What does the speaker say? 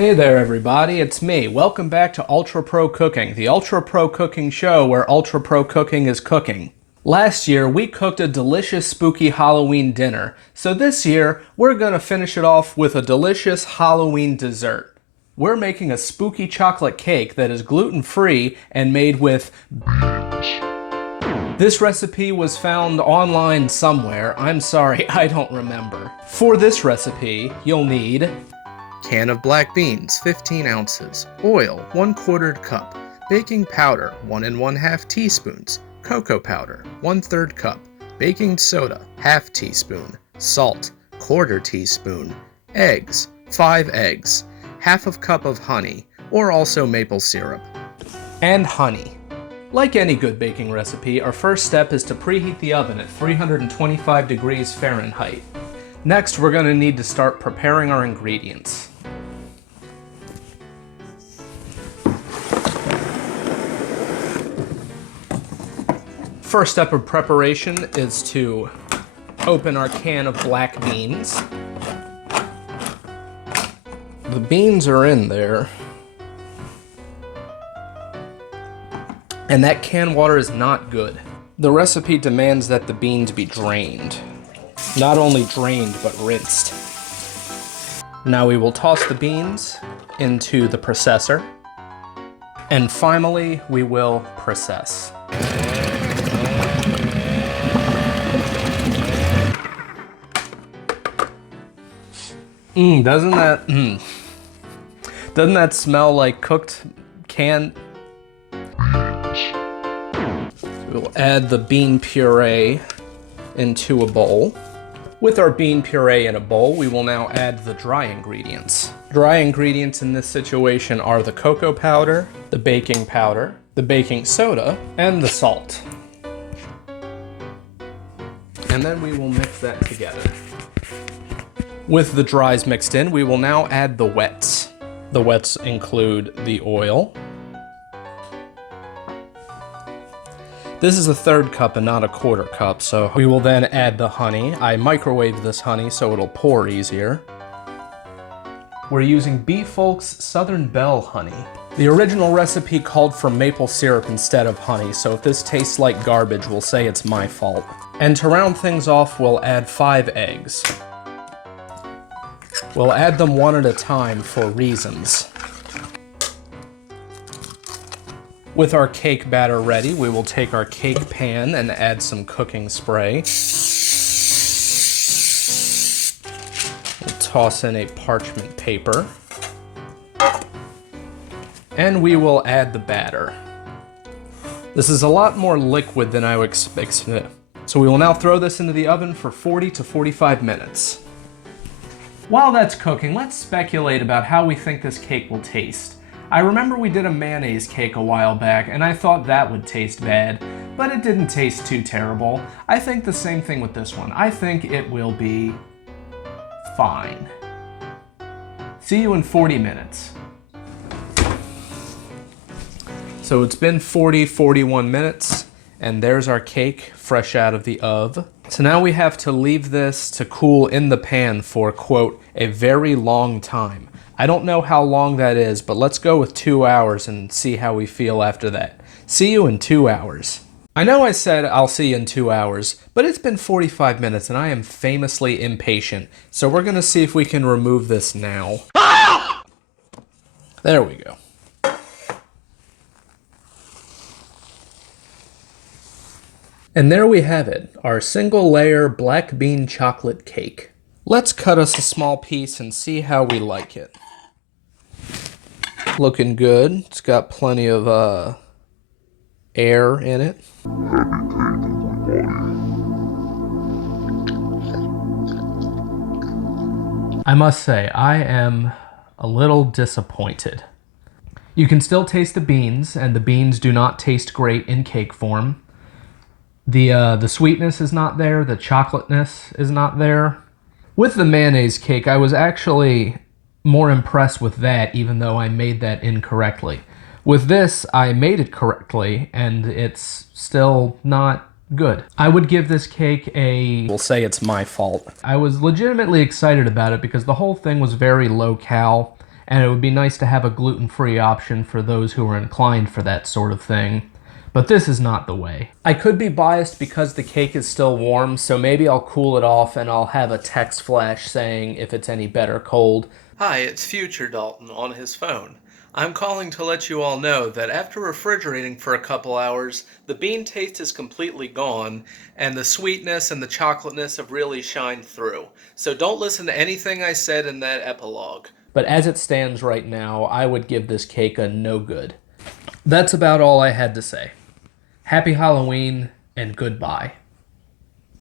Hey there everybody, it's me. Welcome back to Ultra Pro Cooking, the Ultra Pro Cooking show where Ultra Pro Cooking is cooking. Last year, we cooked a delicious spooky Halloween dinner, so this year, we're gonna finish it off with a delicious Halloween dessert. We're making a spooky chocolate cake that is gluten-free and made with This recipe was found online somewhere. I'm sorry, I don't remember. For this recipe, you'll need can of black beans, 15 ounces, oil, 1/4 cup, baking powder, 1 1/2 teaspoons, cocoa powder, 1/3 cup, baking soda, 1/2 teaspoon, salt, 1/4 teaspoon, eggs, 5 eggs, 1/2 cup of honey, or also maple syrup, and honey. Like any good baking recipe, our first step is to preheat the oven at 325 degrees Fahrenheit. Next, we're going to need to start preparing our ingredients. First step of preparation is to open our can of black beans. The beans are in there. And that canned water is not good. The recipe demands that the beans be drained. Not only drained, but rinsed. Now we will toss the beans into the processor. And finally, we will process. Doesn't that smell like cooked canned? We'll add the bean puree into a bowl. With our bean puree in a bowl, we will now add the dry ingredients. Dry ingredients in this situation are the cocoa powder, the baking soda, and the salt. And then we will mix that together. With the dries mixed in, we will now add the wets. The wets include the oil. This is a 1/3 cup and not a 1/4 cup, so we will then add the honey. I microwaved this honey so it'll pour easier. We're using B. Folks Southern Belle honey. The original recipe called for maple syrup instead of honey, so if this tastes like garbage, we'll say it's my fault. And to round things off, we'll add 5 eggs. We'll add them one at a time for reasons. With our cake batter ready, we will take our cake pan and add some cooking spray. We'll toss in a parchment paper. And we will add the batter. This is a lot more liquid than I would expect. So we will now throw this into the oven for 40 to 45 minutes. While that's cooking, let's speculate about how we think this cake will taste. I remember we did a mayonnaise cake a while back, and I thought that would taste bad, but it didn't taste too terrible. I think the same thing with this one. I think it will be fine. See you in 40 minutes. So it's been 41 minutes, and there's our cake fresh out of the oven. So now we have to leave this to cool in the pan for, quote, a very long time. I don't know how long that is, but let's go with 2 hours and see how we feel after that. See you in 2 hours. I know I said I'll see you in 2 hours, but it's been 45 minutes and I am famously impatient. So we're gonna see if we can remove this now. Ah! There we go. And there we have it, our single layer black bean chocolate cake. Let's cut us a small piece and see how we like it. Looking good. It's got plenty of air in it. I must say, I am a little disappointed. You can still taste the beans, and the beans do not taste great in cake form. The sweetness is not there, the chocolateness is not there. With the mayonnaise cake, I was actually more impressed with that, even though I made that incorrectly. With this, I made it correctly, and it's still not good. I would give this cake a... We'll say it's my fault. I was legitimately excited about it because the whole thing was very low-cal, and it would be nice to have a gluten-free option for those who are inclined for that sort of thing. But this is not the way. I could be biased because the cake is still warm, so maybe I'll cool it off and I'll have a text flash saying if it's any better cold. Hi, it's Future Dalton on his phone. I'm calling to let you all know that after refrigerating for a couple hours, the bean taste is completely gone, and the sweetness and the chocolateness have really shined through. So don't listen to anything I said in that epilogue. But as it stands right now, I would give this cake a no good. That's about all I had to say. Happy Halloween, and goodbye.